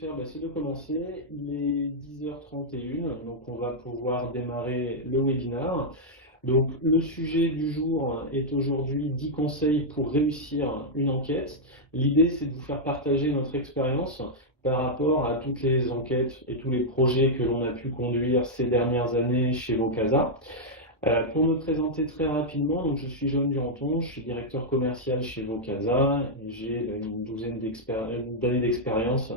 faire, c'est de commencer. Il est 10h31, donc on va pouvoir démarrer le webinaire. Donc le sujet du jour est aujourd'hui 10 conseils pour réussir une enquête. L'idée, c'est de vous faire partager notre expérience par rapport à toutes les enquêtes et tous les projets que l'on a pu conduire ces dernières années chez Vocasa. Pour me présenter très rapidement, donc je suis Johan Duranton, je suis directeur commercial chez Vocasa et j'ai une douzaine d'années d'expérience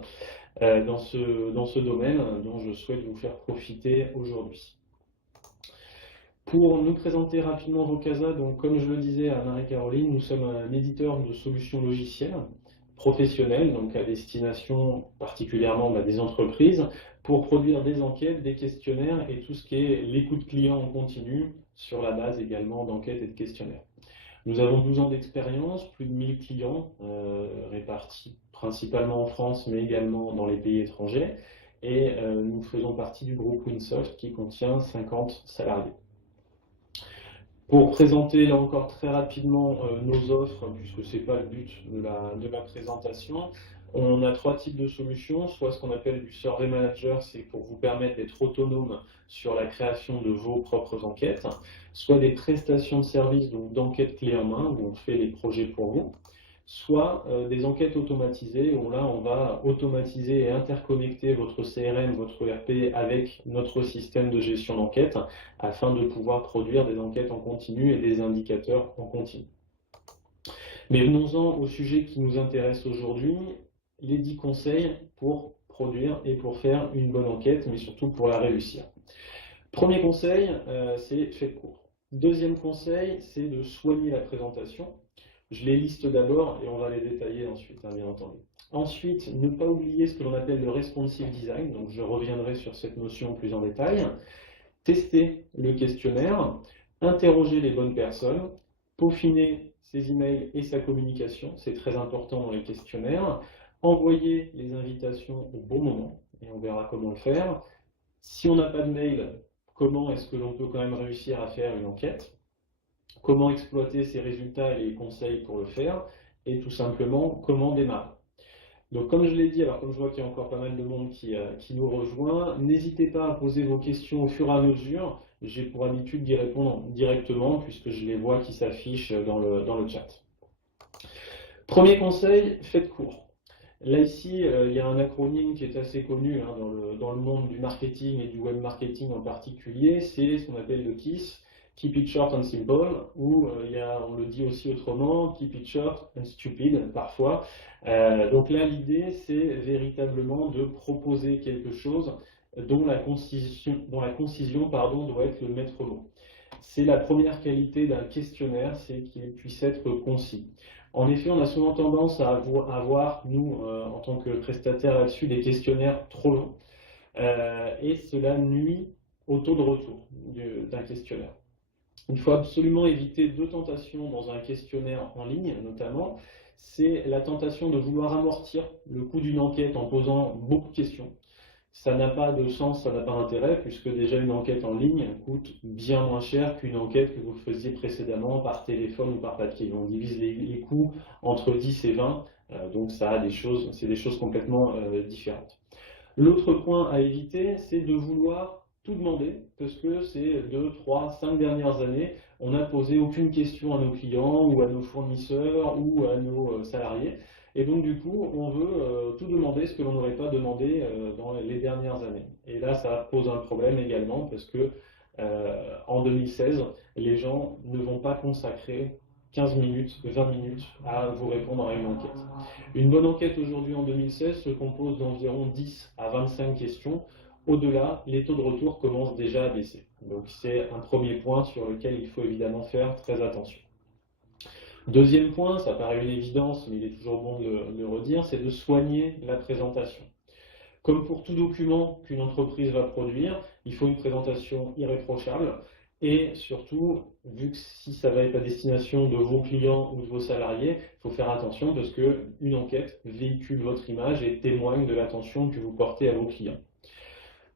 dans ce domaine dont je souhaite vous faire profiter aujourd'hui. Pour nous présenter rapidement Vocasa, donc comme je le disais à Marie-Caroline, nous sommes un éditeur de solutions logicielles professionnelles, donc à destination particulièrement des entreprises, pour produire des enquêtes, des questionnaires et tout ce qui est l'écoute client en continu, sur la base également d'enquêtes et de questionnaires. Nous avons 12 ans d'expérience, plus de 1000 clients répartis principalement en France, mais également dans les pays étrangers, et nous faisons partie du groupe Winsoft qui contient 50 salariés. Pour présenter là encore très rapidement nos offres, puisque ce n'est pas le but de la présentation, on a trois types de solutions, soit ce qu'on appelle du Survey Manager, c'est pour vous permettre d'être autonome sur la création de vos propres enquêtes, soit des prestations de services, donc d'enquête clé en main, où on fait les projets pour vous, soit des enquêtes automatisées, où là on va automatiser et interconnecter votre CRM, votre ERP avec notre système de gestion d'enquête, afin de pouvoir produire des enquêtes en continu et des indicateurs en continu. Mais venons-en au sujet qui nous intéresse aujourd'hui, les 10 conseils pour produire et pour faire une bonne enquête, mais surtout pour la réussir. Premier conseil, c'est faites court. Deuxième conseil, c'est de soigner la présentation. Je les liste d'abord et on va les détailler ensuite, bien entendu. Ensuite, ne pas oublier ce que l'on appelle le responsive design, donc je reviendrai sur cette notion plus en détail. Tester le questionnaire, interroger les bonnes personnes, peaufiner ses emails et sa communication, c'est très important dans les questionnaires, envoyer les invitations au bon moment, et on verra comment le faire. Si on n'a pas de mail, comment est-ce que l'on peut quand même réussir à faire une enquête? Comment exploiter ces résultats et les conseils pour le faire? Et tout simplement, comment démarrer? Donc comme je l'ai dit, alors comme je vois qu'il y a encore pas mal de monde qui nous rejoint, n'hésitez pas à poser vos questions au fur et à mesure. J'ai pour habitude d'y répondre directement puisque je les vois qui s'affichent dans le chat. Premier conseil, faites court. Là ici, il y a un acronyme qui est assez connu dans le monde du marketing et du web marketing en particulier, c'est ce qu'on appelle le KISS, Keep it short and simple, ou on le dit aussi autrement, Keep it short and stupid parfois. Donc là, l'idée, c'est véritablement de proposer quelque chose dont la concision doit être le maître mot. C'est la première qualité d'un questionnaire, c'est qu'il puisse être concis. En effet, on a souvent tendance à avoir, nous, en tant que prestataire là-dessus, des questionnaires trop longs, et cela nuit au taux de retour d'un questionnaire. Il faut absolument éviter deux tentations dans un questionnaire en ligne, notamment. C'est la tentation de vouloir amortir le coût d'une enquête en posant beaucoup de questions. Ça n'a pas de sens, ça n'a pas d'intérêt, puisque déjà une enquête en ligne coûte bien moins cher qu'une enquête que vous faisiez précédemment par téléphone ou par papier. On divise les coûts entre 10 et 20, donc c'est des choses complètement différentes. L'autre point à éviter, c'est de vouloir tout demander, parce que ces 2, 3, 5 dernières années, on n'a posé aucune question à nos clients ou à nos fournisseurs ou à nos salariés. Et donc du coup, on veut tout demander, ce que l'on n'aurait pas demandé dans les dernières années. Et là, ça pose un problème également, parce que en 2016, les gens ne vont pas consacrer 15 minutes, 20 minutes à vous répondre à une enquête. Une bonne enquête aujourd'hui en 2016 se compose d'environ 10 à 25 questions. Au-delà, les taux de retour commencent déjà à baisser. Donc c'est un premier point sur lequel il faut évidemment faire très attention. Deuxième point, ça paraît une évidence, mais il est toujours bon de le redire, c'est de soigner la présentation. Comme pour tout document qu'une entreprise va produire, il faut une présentation irréprochable. Et surtout, vu que si ça va être à destination de vos clients ou de vos salariés, il faut faire attention parce qu'une enquête véhicule votre image et témoigne de l'attention que vous portez à vos clients.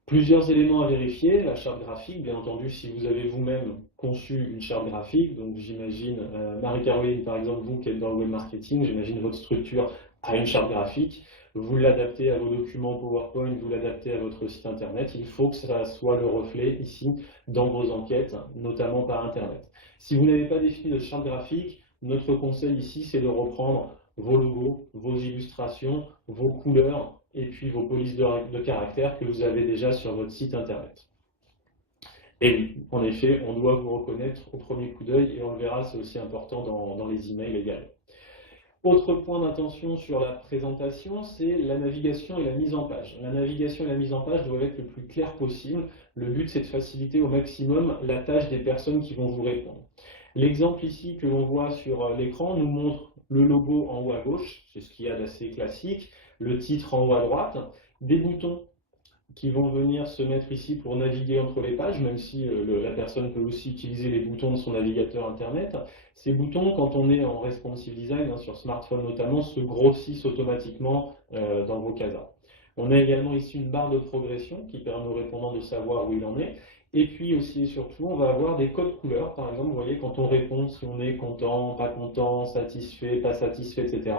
Plusieurs éléments à vérifier, la charte graphique, bien entendu, si vous avez vous-même conçu une charte graphique, donc j'imagine, Marie-Caroline, par exemple, vous qui êtes dans le web marketing, j'imagine votre structure a une charte graphique. vous l'adaptez à vos documents PowerPoint, vous l'adaptez à votre site internet. Il faut que ça soit le reflet ici dans vos enquêtes, notamment par internet. Si vous n'avez pas défini de charte graphique, notre conseil ici, c'est de reprendre vos logos, vos illustrations, vos couleurs et puis vos polices de caractères que vous avez déjà sur votre site internet. Et oui, en effet, on doit vous reconnaître au premier coup d'œil et on le verra, c'est aussi important dans les emails également. Autre point d'attention sur la présentation, c'est la navigation et la mise en page. La navigation et la mise en page doivent être le plus clair possible. Le but, c'est de faciliter au maximum la tâche des personnes qui vont vous répondre. L'exemple ici que l'on voit sur l'écran nous montre le logo en haut à gauche, c'est ce qu'il y a d'assez classique, le titre en haut à droite, des boutons qui vont venir se mettre ici pour naviguer entre les pages, même si la personne peut aussi utiliser les boutons de son navigateur internet. Ces boutons, quand on est en responsive design, sur smartphone notamment, se grossissent automatiquement dans vos casas. On a également ici une barre de progression qui permet au répondant de savoir où il en est. Et puis aussi et surtout, on va avoir des codes couleurs. Par exemple, vous voyez, quand on répond, si on est content, pas content, satisfait, pas satisfait, etc.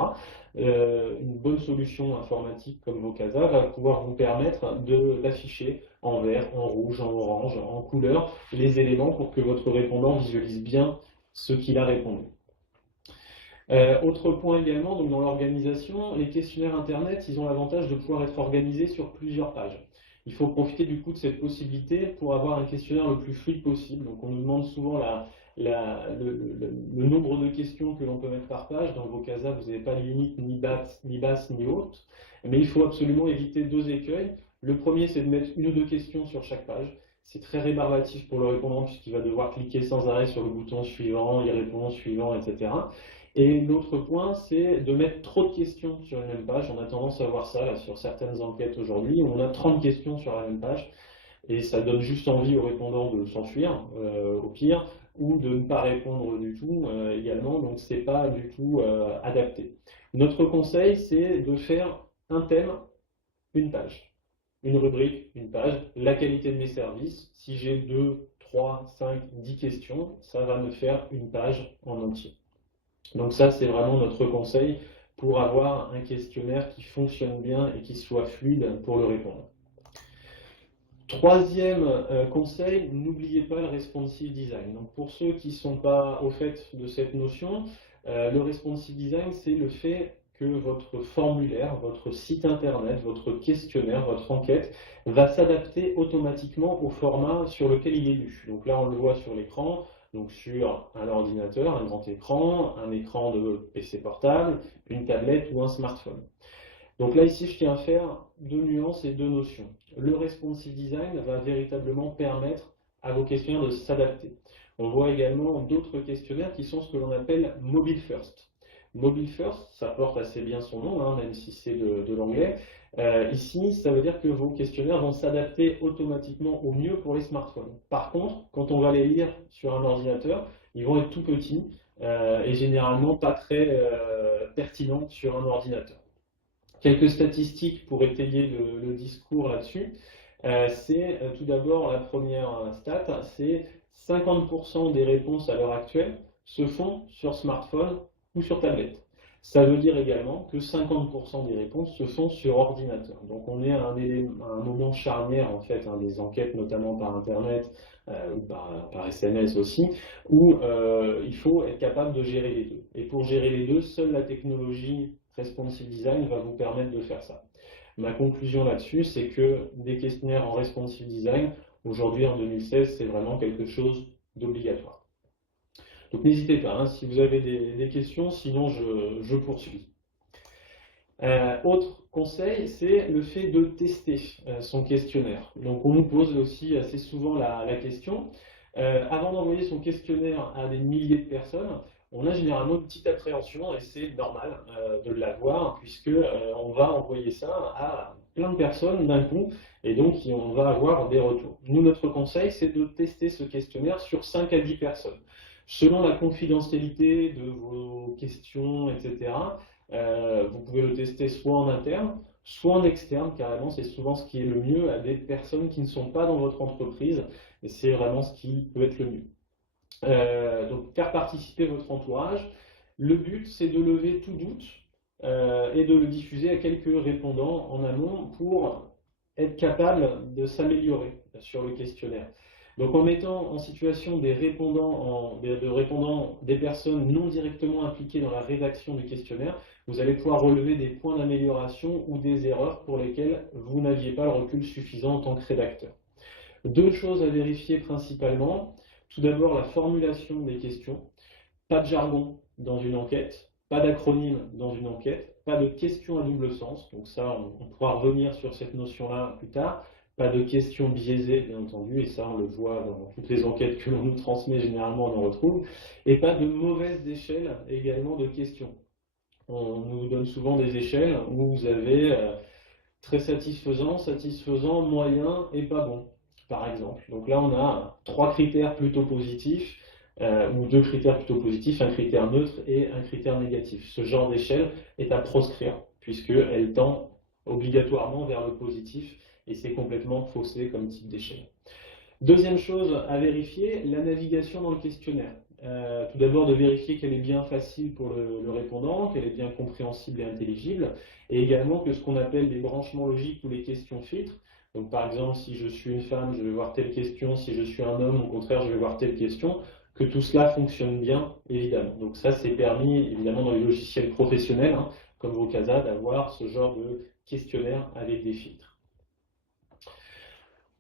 Une bonne solution informatique comme Vocasa va pouvoir vous permettre d'afficher en vert, en rouge, en orange, en couleur les éléments pour que votre répondant visualise bien ce qu'il a répondu. Autre point également, donc dans l'organisation, les questionnaires Internet, ils ont l'avantage de pouvoir être organisés sur plusieurs pages. Il faut profiter du coup de cette possibilité pour avoir un questionnaire le plus fluide possible. Donc on nous demande souvent le nombre de questions que l'on peut mettre par page. Dans Vocasa, vous n'avez pas de limite ni basse ni haute. Mais il faut absolument éviter deux écueils. Le premier, c'est de mettre une ou deux questions sur chaque page. C'est très rébarbatif pour le répondant puisqu'il va devoir cliquer sans arrêt sur le bouton suivant, il répond suivant, etc. Et l'autre point, c'est de mettre trop de questions sur une même page. On a tendance à voir ça là, sur certaines enquêtes aujourd'hui, où on a 30 questions sur la même page, et ça donne juste envie aux répondants de s'enfuir, au pire, ou de ne pas répondre du tout également, donc c'est pas du tout adapté. Notre conseil, c'est de faire un thème, une page. Une rubrique, une page, la qualité de mes services. Si j'ai 2, 3, 5, 10 questions, ça va me faire une page en entier. Donc ça, c'est vraiment notre conseil pour avoir un questionnaire qui fonctionne bien et qui soit fluide pour le répondre. Troisième conseil, n'oubliez pas le responsive design. Donc pour ceux qui ne sont pas au fait de cette notion, le responsive design, c'est le fait que votre formulaire, votre site internet, votre questionnaire, votre enquête va s'adapter automatiquement au format sur lequel il est lu. Donc là, on le voit sur l'écran. Donc sur un ordinateur, un grand écran, un écran de PC portable, une tablette ou un smartphone. Donc là ici je tiens à faire deux nuances et deux notions. Le responsive design va véritablement permettre à vos questionnaires de s'adapter. On voit également d'autres questionnaires qui sont ce que l'on appelle mobile first. Mobile first, ça porte assez bien son nom, même si c'est de l'anglais. Ici, ça veut dire que vos questionnaires vont s'adapter automatiquement au mieux pour les smartphones. Par contre, quand on va les lire sur un ordinateur, ils vont être tout petits et généralement pas très pertinents sur un ordinateur. Quelques statistiques pour étayer le discours là-dessus. C'est tout d'abord la première stat, c'est 50% des réponses à l'heure actuelle se font sur smartphone ou sur tablette. Ça veut dire également que 50% des réponses se font sur ordinateur. Donc on est à un moment charnière en fait, des enquêtes notamment par internet ou par SMS aussi, où il faut être capable de gérer les deux. Et pour gérer les deux, seule la technologie responsive design va vous permettre de faire ça. Ma conclusion là-dessus, c'est que des questionnaires en responsive design, aujourd'hui en 2016, c'est vraiment quelque chose d'obligatoire. Donc n'hésitez pas, si vous avez des questions, sinon je poursuis. Autre conseil, c'est le fait de tester son questionnaire. Donc on nous pose aussi assez souvent la question. Avant d'envoyer son questionnaire à des milliers de personnes, on a généralement une petite appréhension et c'est normal de l'avoir puisque on va envoyer ça à plein de personnes d'un coup et donc on va avoir des retours. Nous, notre conseil, c'est de tester ce questionnaire sur 5 à 10 personnes. Selon la confidentialité de vos questions, etc., vous pouvez le tester soit en interne, soit en externe, carrément, c'est souvent ce qui est le mieux à des personnes qui ne sont pas dans votre entreprise, et c'est vraiment ce qui peut être le mieux. Donc faire participer votre entourage. Le but, c'est de lever tout doute et de le diffuser à quelques répondants en amont pour être capable de s'améliorer sur le questionnaire. Donc en mettant en situation des répondants, des personnes non directement impliquées dans la rédaction du questionnaire, vous allez pouvoir relever des points d'amélioration ou des erreurs pour lesquelles vous n'aviez pas le recul suffisant en tant que rédacteur. Deux choses à vérifier principalement. Tout d'abord, la formulation des questions. Pas de jargon dans une enquête, pas d'acronyme dans une enquête, pas de questions à double sens. Donc ça, on pourra revenir sur cette notion-là plus tard. Pas de questions biaisées, bien entendu, et ça, on le voit dans toutes les enquêtes que l'on nous transmet, généralement, on en retrouve. Et pas de mauvaise échelle également de questions. On nous donne souvent des échelles où vous avez très satisfaisant, satisfaisant, moyen et pas bon, par exemple. Donc là, on a trois critères plutôt positifs, ou deux critères plutôt positifs, un critère neutre et un critère négatif. Ce genre d'échelle est à proscrire, puisqu'elle tend obligatoirement vers le positif, et c'est complètement faussé comme type d'échelle. Deuxième chose à vérifier, la navigation dans le questionnaire. Tout d'abord de vérifier qu'elle est bien facile pour le répondant, qu'elle est bien compréhensible et intelligible, et également que ce qu'on appelle les branchements logiques ou les questions filtres, donc par exemple si je suis une femme, je vais voir telle question, si je suis un homme, au contraire, je vais voir telle question, que tout cela fonctionne bien, évidemment. Donc ça, c'est permis, évidemment, dans les logiciels professionnels, hein, comme Vocasa, d'avoir ce genre de questionnaire avec des filtres.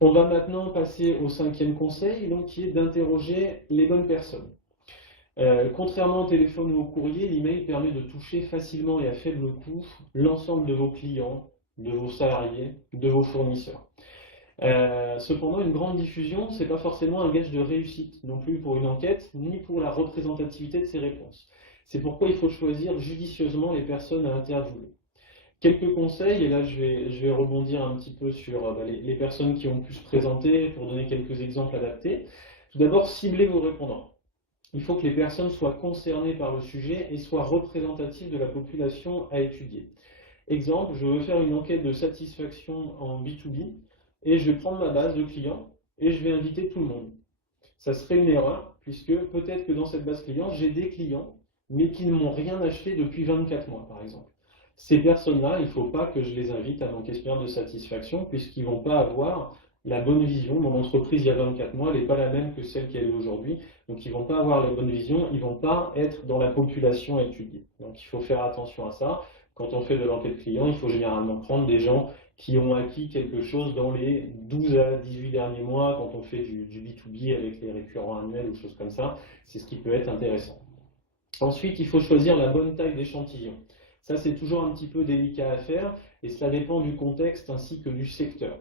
On va maintenant passer au cinquième conseil, donc, qui est d'interroger les bonnes personnes. Contrairement au téléphone ou au courrier, l'email permet de toucher facilement et à faible coût l'ensemble de vos clients, de vos salariés, de vos fournisseurs. Cependant, une grande diffusion, ce n'est pas forcément un gage de réussite, non plus pour une enquête, ni pour la représentativité de ses réponses. C'est pourquoi il faut choisir judicieusement les personnes à interviewer. Quelques conseils, et là je vais rebondir un petit peu sur les personnes qui ont pu se présenter pour donner quelques exemples adaptés. Tout d'abord, ciblez vos répondants. Il faut que les personnes soient concernées par le sujet et soient représentatives de la population à étudier. Exemple, je veux faire une enquête de satisfaction en B2B et je vais prendre ma base de clients et je vais inviter tout le monde. Ça serait une erreur puisque peut-être que dans cette base client, j'ai des clients mais qui ne m'ont rien acheté depuis 24 mois par exemple. Ces personnes-là, il ne faut pas que je les invite à mon questionnaire de satisfaction puisqu'ils ne vont pas avoir la bonne vision. Mon entreprise, il y a 24 mois, elle n'est pas la même que celle qu'elle est aujourd'hui. Donc, ils ne vont pas avoir la bonne vision, ils ne vont pas être dans la population étudiée. Donc, il faut faire attention à ça. Quand on fait de l'enquête client, il faut généralement prendre des gens qui ont acquis quelque chose dans les 12 à 18 derniers mois, quand on fait du B2B avec les récurrents annuels ou choses comme ça. C'est ce qui peut être intéressant. Ensuite, il faut choisir la bonne taille d'échantillon. Ça, c'est toujours un petit peu délicat à faire et cela dépend du contexte ainsi que du secteur.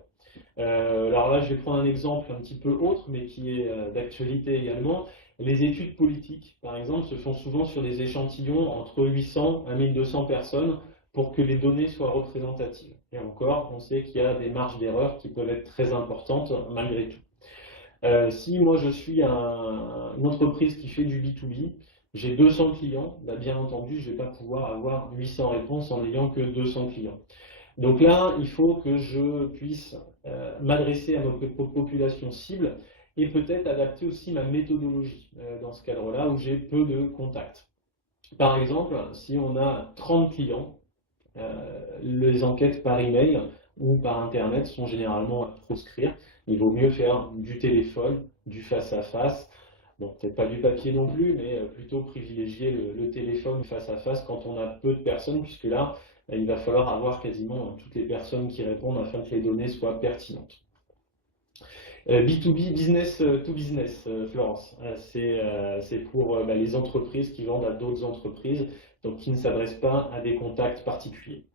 Alors là, je vais prendre un exemple un petit peu autre, mais qui est d'actualité également. Les études politiques, par exemple, se font souvent sur des échantillons entre 800 à 1200 personnes pour que les données soient représentatives. Et encore, on sait qu'il y a des marges d'erreur qui peuvent être très importantes malgré tout. Si moi je suis une entreprise qui fait du B2B, j'ai 200 clients, bah bien entendu, je ne vais pas pouvoir avoir 800 réponses en n'ayant que 200 clients. Donc là, il faut que je puisse m'adresser à notre population cible et peut-être adapter aussi ma méthodologie dans ce cadre-là où j'ai peu de contacts. Par exemple, si on a 30 clients, les enquêtes par email ou par internet sont généralement à proscrire. Il vaut mieux faire du téléphone, du face-à-face. Bon, peut-être pas du papier non plus, mais plutôt privilégier le téléphone face-à-face quand on a peu de personnes, puisque là, il va falloir avoir quasiment toutes les personnes qui répondent afin que les données soient pertinentes. B2B, business to business, Florence. C'est pour les entreprises qui vendent à d'autres entreprises, donc qui ne s'adressent pas à des contacts particuliers.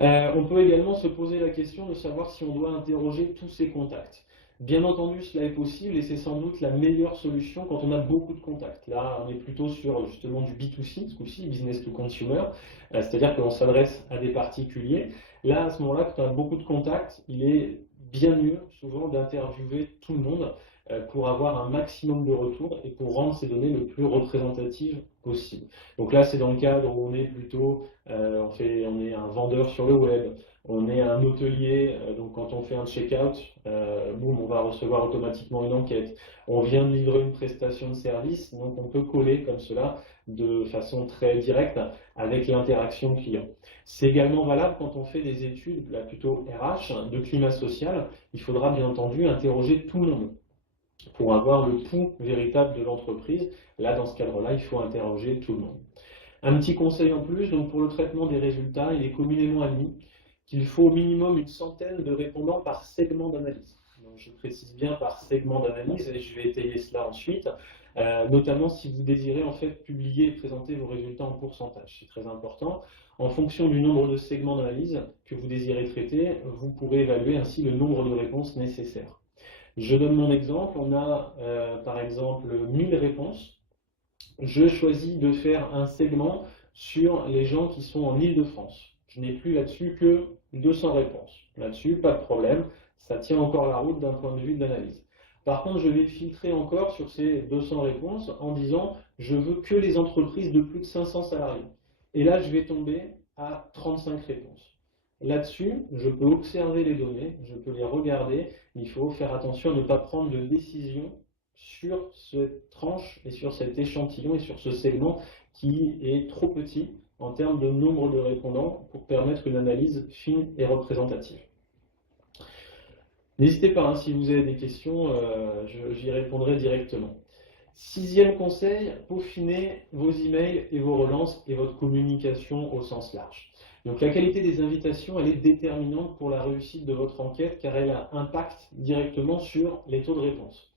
On peut également se poser la question de savoir si on doit interroger tous ces contacts. Bien entendu, cela est possible et c'est sans doute la meilleure solution quand on a beaucoup de contacts. Là, on est plutôt sur justement du B2C, ce coup-ci, business to consumer, c'est-à-dire que l'on s'adresse à des particuliers. Là, à ce moment-là, quand on a beaucoup de contacts, il est bien mieux souvent d'interviewer tout le monde pour avoir un maximum de retours et pour rendre ces données le plus représentatives possible. Donc là, c'est dans le cadre où on est plutôt, on est un vendeur sur le web, on est un hôtelier, donc quand on fait un check-out, boum, on va recevoir automatiquement une enquête. On vient de livrer une prestation de service, donc on peut coller comme cela de façon très directe avec l'interaction client. C'est également valable quand on fait des études, là plutôt RH, de climat social. Il faudra bien entendu interroger tout le monde pour avoir le pouls véritable de l'entreprise. Là, dans ce cadre-là, il faut interroger tout le monde. Un petit conseil en plus, donc pour le traitement des résultats, il est communément admis qu'il faut au minimum une centaine de répondants par segment d'analyse. Donc je précise bien par segment d'analyse et je vais étayer cela ensuite, notamment si vous désirez en fait publier et présenter vos résultats en pourcentage. C'est très important. En fonction du nombre de segments d'analyse que vous désirez traiter, vous pourrez évaluer ainsi le nombre de réponses nécessaires. Je donne mon exemple. On a par exemple 1000 réponses. Je choisis de faire un segment sur les gens qui sont en Île-de-France. Je n'ai plus là-dessus que 200 réponses. Là-dessus, pas de problème, ça tient encore la route d'un point de vue de l'analyse. Par contre, je vais filtrer encore sur ces 200 réponses en disant je veux que les entreprises de plus de 500 salariés. Et là, je vais tomber à 35 réponses. Là-dessus, je peux observer les données, je peux les regarder. Il faut faire attention à ne pas prendre de décision sur cette tranche et sur cet échantillon et sur ce segment qui est trop petit en termes de nombre de répondants pour permettre une analyse fine et représentative. N'hésitez pas, hein, si vous avez des questions, j'y répondrai directement. Sixième conseil, peaufinez vos emails et vos relances et votre communication au sens large. Donc la qualité des invitations, elle est déterminante pour la réussite de votre enquête car elle impacte directement sur les taux de réponse.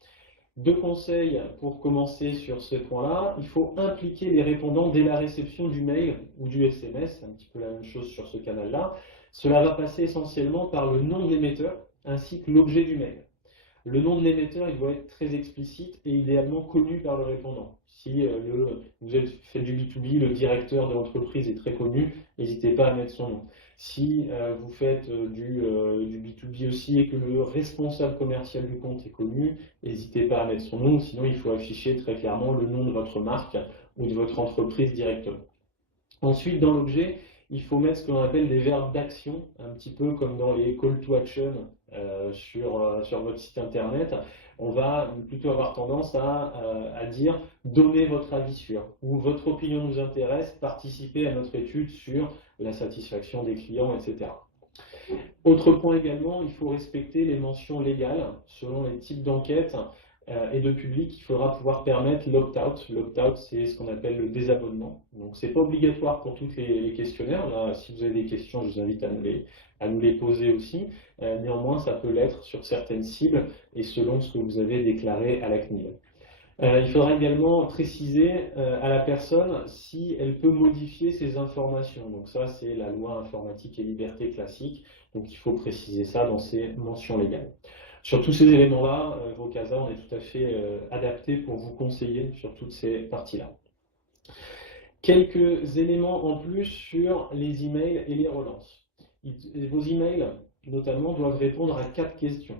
Deux conseils pour commencer sur ce point-là. Il faut impliquer les répondants dès la réception du mail ou du SMS, c'est un petit peu la même chose sur ce canal-là. Cela va passer essentiellement par le nom de l'émetteur ainsi que l'objet du mail. Le nom de l'émetteur, il doit être très explicite et idéalement connu par le répondant. Si vous faites du B2B, le directeur de l'entreprise est très connu, n'hésitez pas à mettre son nom. Si vous faites du B2B aussi et que le responsable commercial du compte est connu, n'hésitez pas à mettre son nom, sinon il faut afficher très clairement le nom de votre marque ou de votre entreprise directement. Ensuite, dans l'objet, il faut mettre ce qu'on appelle des verbes d'action, un petit peu comme dans les call to action sur votre site internet. On va plutôt avoir tendance à dire « donnez votre avis sur » ou « votre opinion nous intéresse, participez à notre étude sur la satisfaction des clients, etc. » Autre point également, il faut respecter les mentions légales selon les types d'enquêtes et de public. Il faudra pouvoir permettre l'opt-out. L'opt-out, c'est ce qu'on appelle le désabonnement. Donc, ce n'est pas obligatoire pour tous les questionnaires. Là, si vous avez des questions, je vous invite à nous les poser aussi. Néanmoins, ça peut l'être sur certaines cibles et selon ce que vous avez déclaré à la CNIL. Il faudra également préciser à la personne si elle peut modifier ses informations. Donc ça, c'est la loi informatique et liberté classique. Donc il faut préciser ça dans ces mentions légales. Sur tous ces éléments-là, Vocasa, on est tout à fait adapté pour vous conseiller sur toutes ces parties-là. Quelques éléments en plus sur les emails et les relances. Vos emails, notamment, doivent répondre à 4 questions.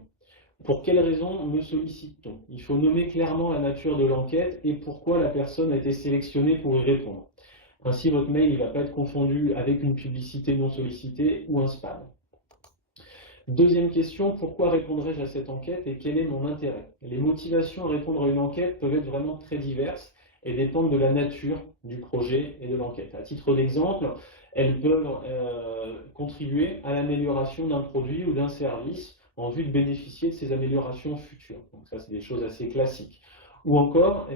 Pour quelles raisons me sollicite-t-on? Il faut nommer clairement la nature de l'enquête et pourquoi la personne a été sélectionnée pour y répondre. Ainsi, votre mail ne va pas être confondu avec une publicité non sollicitée ou un spam. Deuxième question, pourquoi répondrai-je à cette enquête et quel est mon intérêt? Les motivations à répondre à une enquête peuvent être vraiment très diverses et dépendent de la nature du projet et de l'enquête. À titre d'exemple, elles peuvent contribuer à l'amélioration d'un produit ou d'un service en vue de bénéficier de ces améliorations futures. Donc ça, c'est des choses assez classiques. Ou encore,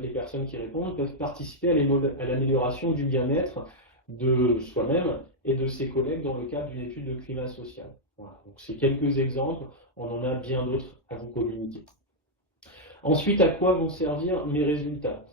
les personnes qui répondent peuvent participer à l'amélioration du bien-être de soi-même et de ses collègues dans le cadre d'une étude de climat social. Voilà. Donc c'est quelques exemples, on en a bien d'autres à vous communiquer. Ensuite, à quoi vont servir mes résultats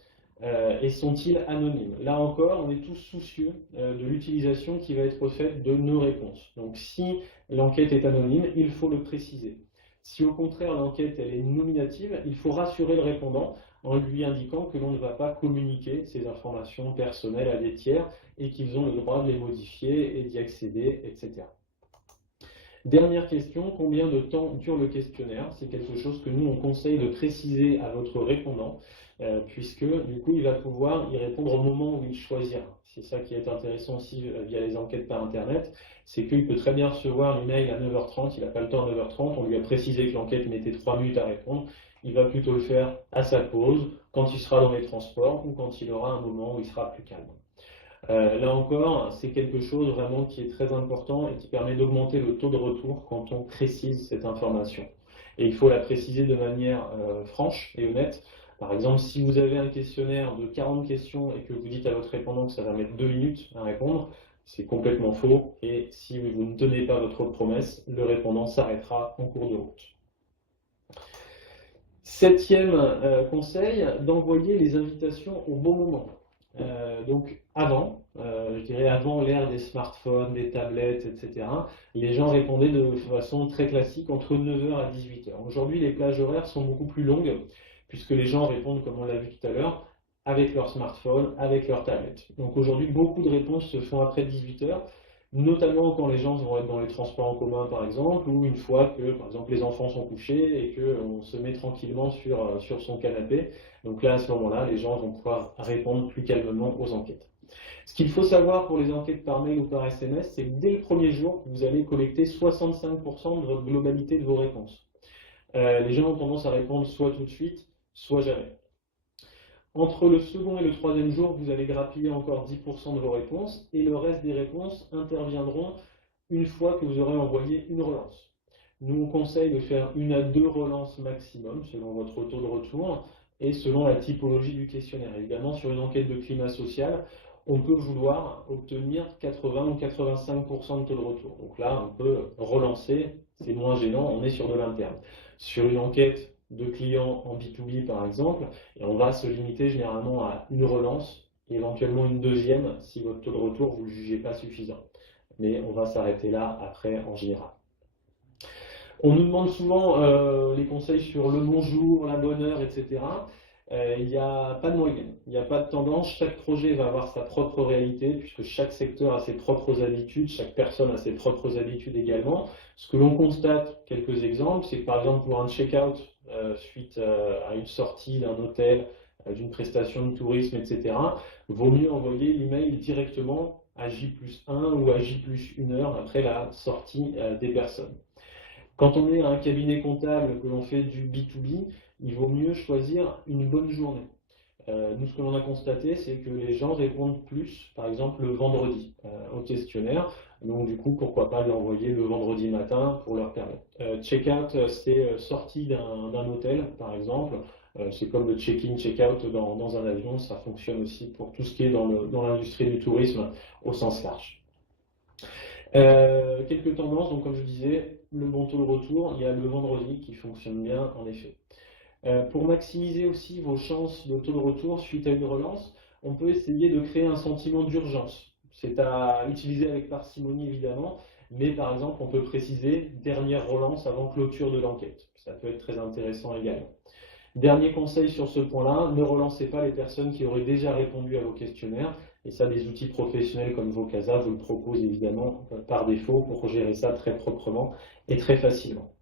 et sont-ils anonymes? Là encore, on est tous soucieux de l'utilisation qui va être faite de nos réponses. Donc si l'enquête est anonyme, il faut le préciser. Si au contraire l'enquête est nominative, il faut rassurer le répondant en lui indiquant que l'on ne va pas communiquer ces informations personnelles à des tiers et qu'ils ont le droit de les modifier et d'y accéder, etc. Dernière question, combien de temps dure le questionnaire? C'est quelque chose que nous, on conseille de préciser à votre répondant, puisque du coup, il va pouvoir y répondre au moment où il choisira. C'est ça qui est intéressant aussi via les enquêtes par Internet, c'est qu'il peut très bien recevoir l'email à 9h30, il n'a pas le temps à 9h30, on lui a précisé que l'enquête mettait 3 minutes à répondre, il va plutôt le faire à sa pause, quand il sera dans les transports ou quand il aura un moment où il sera plus calme. Là encore, c'est quelque chose vraiment qui est très important et qui permet d'augmenter le taux de retour quand on précise cette information. Et il faut la préciser de manière franche et honnête. Par exemple, si vous avez un questionnaire de 40 questions et que vous dites à votre répondant que ça va mettre 2 minutes à répondre, c'est complètement faux. Et si vous ne tenez pas votre promesse, le répondant s'arrêtera en cours de route. Septième conseil, d'envoyer les invitations au bon moment. Donc avant, je dirais avant l'ère des smartphones, des tablettes, etc., les gens répondaient de façon très classique entre 9h à 18h. Aujourd'hui, les plages horaires sont beaucoup plus longues, puisque les gens répondent, comme on l'a vu tout à l'heure, avec leur smartphone, avec leur tablette. Donc aujourd'hui, beaucoup de réponses se font après 18h, notamment quand les gens vont être dans les transports en commun, par exemple, ou une fois que, par exemple, les enfants sont couchés et qu'on se met tranquillement sur son canapé. Donc là, à ce moment-là, les gens vont pouvoir répondre plus calmement aux enquêtes. Ce qu'il faut savoir pour les enquêtes par mail ou par SMS, c'est que dès le premier jour, vous allez collecter 65% de votre globalité de vos réponses. Les gens ont tendance à répondre soit tout de suite, soit jamais. Entre le second et le troisième jour, vous allez grappiller encore 10% de vos réponses et le reste des réponses interviendront une fois que vous aurez envoyé une relance. Nous, on conseille de faire 1 à 2 relances maximum selon votre taux de retour et selon la typologie du questionnaire. Évidemment, sur une enquête de climat social, on peut vouloir obtenir 80 ou 85% de taux de retour. Donc là, on peut relancer, c'est moins gênant, on est sur de l'interne. Sur une enquête de clients en B2B par exemple, et on va se limiter généralement à une relance et éventuellement une deuxième si votre taux de retour vous ne le jugez pas suffisant. Mais on va s'arrêter là après en général. On nous demande souvent les conseils sur le bonjour, la bonne heure, etc. Il n'y a pas de moyenne, il n'y a pas de tendance, chaque projet va avoir sa propre réalité puisque chaque secteur a ses propres habitudes, chaque personne a ses propres habitudes également. Ce que l'on constate, quelques exemples, c'est que par exemple pour un check-out suite à une sortie d'un hôtel, d'une prestation de tourisme, etc., vaut mieux envoyer l'email directement à J+1 ou à J+1 heure après la sortie des personnes. Quand on est à un cabinet comptable, que l'on fait du B2B, il vaut mieux choisir une bonne journée. Nous, ce que l'on a constaté, c'est que les gens répondent plus, par exemple, le vendredi au questionnaire. Donc, du coup, pourquoi pas l'envoyer le vendredi matin pour leur permettre. Check-out, c'est sortie d'un hôtel, par exemple. C'est comme le check-in, check-out dans un avion. Ça fonctionne aussi pour tout ce qui est dans l'industrie du tourisme au sens large. Quelques tendances, donc comme je disais, le bon taux de retour, il y a le vendredi qui fonctionne bien en effet. Pour maximiser aussi vos chances de taux de retour suite à une relance, on peut essayer de créer un sentiment d'urgence. C'est à utiliser avec parcimonie évidemment, mais par exemple on peut préciser dernière relance avant clôture de l'enquête. Ça peut être très intéressant également. Dernier conseil sur ce point-là, ne relancez pas les personnes qui auraient déjà répondu à vos questionnaires. Et ça, des outils professionnels comme Vocasa vous le proposent évidemment par défaut pour gérer ça très proprement et très facilement.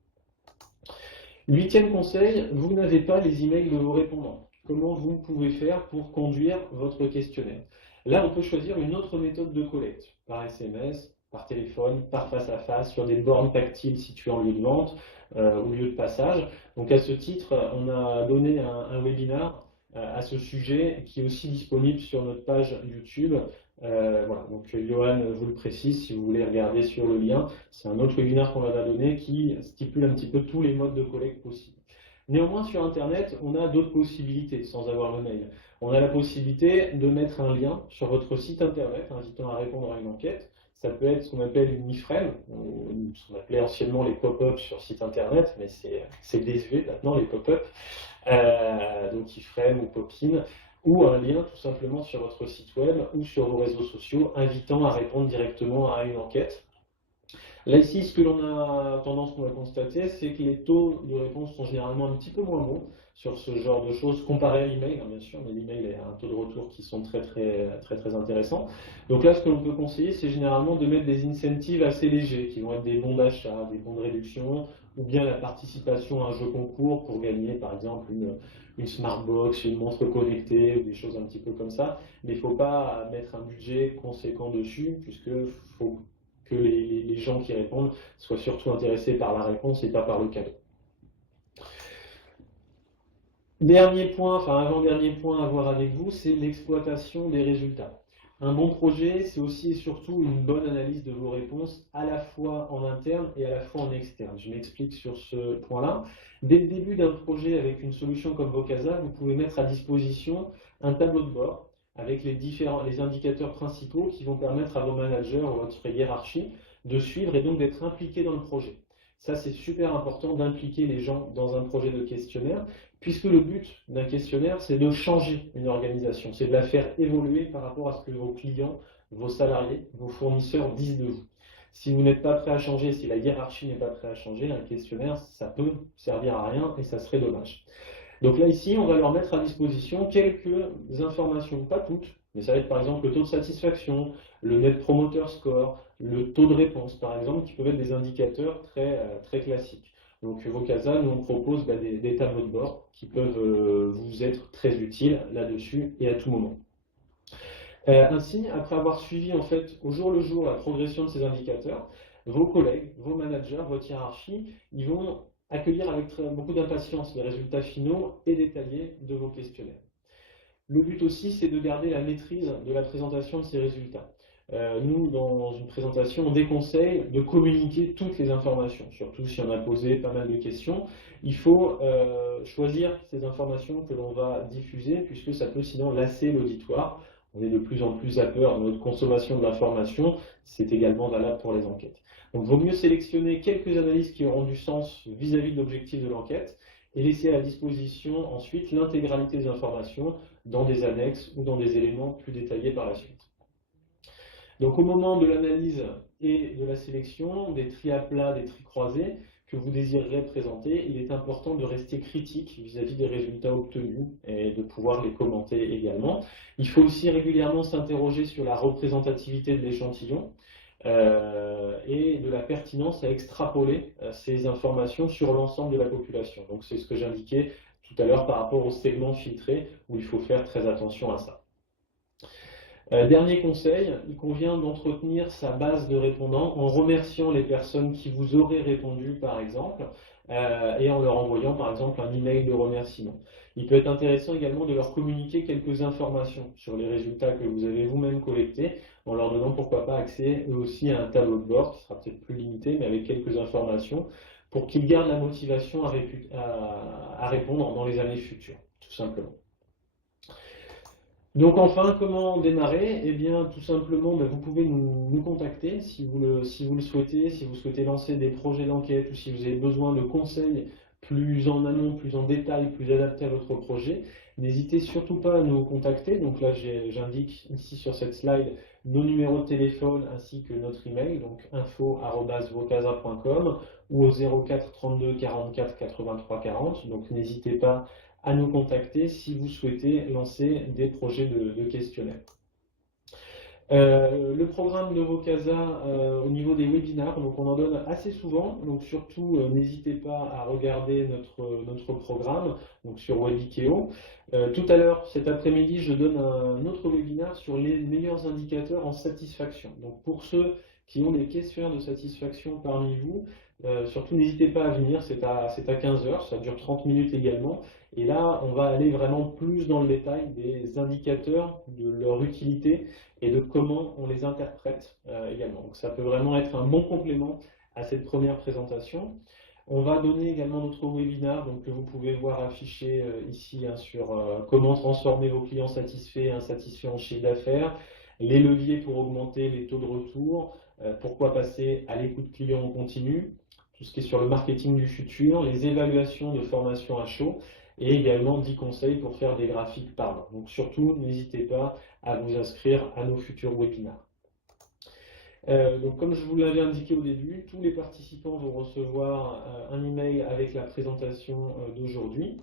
8e conseil, vous n'avez pas les emails de vos répondants. Comment vous pouvez faire pour conduire votre questionnaire? Là, on peut choisir une autre méthode de collecte, par SMS, par téléphone, par face à face, sur des bornes tactiles situées en lieu de vente, au lieu de passage. Donc à ce titre, on a donné un webinaire à ce sujet qui est aussi disponible sur notre page YouTube. Voilà, donc Johan vous le précise si vous voulez regarder sur le lien. C'est un autre webinaire qu'on va donner qui stipule un petit peu tous les modes de collecte possibles. Néanmoins, sur Internet, on a d'autres possibilités sans avoir le mail. On a la possibilité de mettre un lien sur votre site Internet invitant à répondre à une enquête. Ça peut être ce qu'on appelle une iframe, ce qu'on appelait anciennement les pop-up sur site Internet, mais c'est désuet maintenant les pop-up. Donc iframe ou pop-in, ou un lien tout simplement sur votre site web ou sur vos réseaux sociaux invitant à répondre directement à une enquête. Là ici, ce que l'on a tendance à constater, c'est que les taux de réponse sont généralement un petit peu moins bons, sur ce genre de choses, comparé à l'email, bien sûr, mais l'email a un taux de retour qui sont très intéressants. Donc là, ce que l'on peut conseiller, c'est généralement de mettre des incentives assez légers, qui vont être des bons d'achat, des bons de réduction, ou bien la participation à un jeu concours pour gagner, par exemple, une smartbox, une montre connectée, ou des choses un petit peu comme ça. Mais il ne faut pas mettre un budget conséquent dessus, puisqu'il faut que les gens qui répondent soient surtout intéressés par la réponse et pas par le cadeau. Dernier point, enfin avant-dernier point à voir avec vous, c'est l'exploitation des résultats. Un bon projet, c'est aussi et surtout une bonne analyse de vos réponses, à la fois en interne et à la fois en externe. Je m'explique sur ce point-là. Dès le début d'un projet avec une solution comme Vocasa, vous pouvez mettre à disposition un tableau de bord avec les indicateurs principaux qui vont permettre à vos managers ou votre hiérarchie de suivre et donc d'être impliqués dans le projet. Ça, c'est super important d'impliquer les gens dans un projet de questionnaire, puisque le but d'un questionnaire, c'est de changer une organisation, c'est de la faire évoluer par rapport à ce que vos clients, vos salariés, vos fournisseurs disent de vous. Si vous n'êtes pas prêt à changer, si la hiérarchie n'est pas prête à changer, un questionnaire, ça peut servir à rien et ça serait dommage. Donc là, ici, on va leur mettre à disposition quelques informations, pas toutes, mais ça va être par exemple le taux de satisfaction, le Net Promoter Score, le taux de réponse, par exemple, qui peuvent être des indicateurs très classiques. Donc Vocasa, nous on propose des tableaux de bord qui peuvent vous être très utiles là-dessus et à tout moment. Ainsi, après avoir suivi en fait au jour le jour la progression de ces indicateurs, vos collègues, vos managers, votre hiérarchie, ils vont accueillir avec beaucoup d'impatience les résultats finaux et détaillés de vos questionnaires. Le but aussi, c'est de garder la maîtrise de la présentation de ces résultats. Nous, dans une présentation, on déconseille de communiquer toutes les informations, surtout si on a posé pas mal de questions. Il faut choisir ces informations que l'on va diffuser, puisque ça peut sinon lasser l'auditoire. On est de plus en plus à peur de notre consommation de l'information, c'est également valable pour les enquêtes. Donc, il vaut mieux sélectionner quelques analyses qui auront du sens vis-à-vis de l'objectif de l'enquête, et laisser à la disposition ensuite l'intégralité des informations dans des annexes ou dans des éléments plus détaillés par la suite. Donc au moment de l'analyse et de la sélection, des tris à plat, des tris croisés que vous désirerez présenter, il est important de rester critique vis-à-vis des résultats obtenus et de pouvoir les commenter également. Il faut aussi régulièrement s'interroger sur la représentativité de l'échantillon et de la pertinence à extrapoler ces informations sur l'ensemble de la population. Donc c'est ce que j'indiquais tout à l'heure par rapport aux segments filtrés où il faut faire très attention à ça. Dernier conseil, il convient d'entretenir sa base de répondants en remerciant les personnes qui vous auraient répondu par exemple et en leur envoyant par exemple un email de remerciement. Il peut être intéressant également de leur communiquer quelques informations sur les résultats que vous avez vous-même collectés en leur donnant pourquoi pas accès eux aussi à un tableau de bord qui sera peut-être plus limité mais avec quelques informations pour qu'ils gardent la motivation à répondre dans les années futures, tout simplement. Donc enfin, comment démarrer? Eh bien, tout simplement, vous pouvez nous contacter si vous le souhaitez, si vous souhaitez lancer des projets d'enquête ou si vous avez besoin de conseils plus en amont, plus en détail, plus adaptés à votre projet. N'hésitez surtout pas à nous contacter. Donc là, j'indique ici sur cette slide nos numéros de téléphone ainsi que notre email, donc info@vocasa.com ou au 04 32 44 83 40. Donc n'hésitez pas à nous contacter si vous souhaitez lancer des projets de questionnaire. Le programme de Vocasa au niveau des webinars, donc on en donne assez souvent, donc surtout n'hésitez pas à regarder notre programme donc sur Webikeo. Tout à l'heure, cet après-midi, je donne un autre webinar sur les meilleurs indicateurs en satisfaction. Donc pour ceux qui ont des questionnaires de satisfaction parmi vous, surtout n'hésitez pas à venir, c'est à 15h, ça dure 30 minutes également. Et là, on va aller vraiment plus dans le détail des indicateurs, de leur utilité et de comment on les interprète également. Donc ça peut vraiment être un bon complément à cette première présentation. On va donner également notre webinar donc, que vous pouvez voir affiché ici sur comment transformer vos clients satisfaits et insatisfaits en chiffre d'affaires, les leviers pour augmenter les taux de retour, pourquoi passer à l'écoute client en continu, tout ce qui est sur le marketing du futur, les évaluations de formation à chaud, et également 10 conseils pour faire des graphiques parlants. Donc surtout, n'hésitez pas à vous inscrire à nos futurs webinars. Donc comme je vous l'avais indiqué au début, tous les participants vont recevoir un email avec la présentation d'aujourd'hui.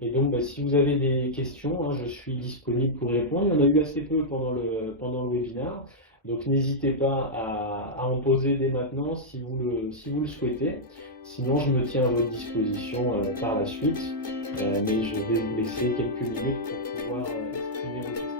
Et donc, bah, si vous avez des questions, hein, je suis disponible pour répondre. Il y en a eu assez peu pendant le webinaire. Donc, n'hésitez pas à en poser dès maintenant si vous le souhaitez. Sinon, je me tiens à votre disposition par la suite. Mais je vais vous laisser quelques minutes pour pouvoir exprimer vos questions.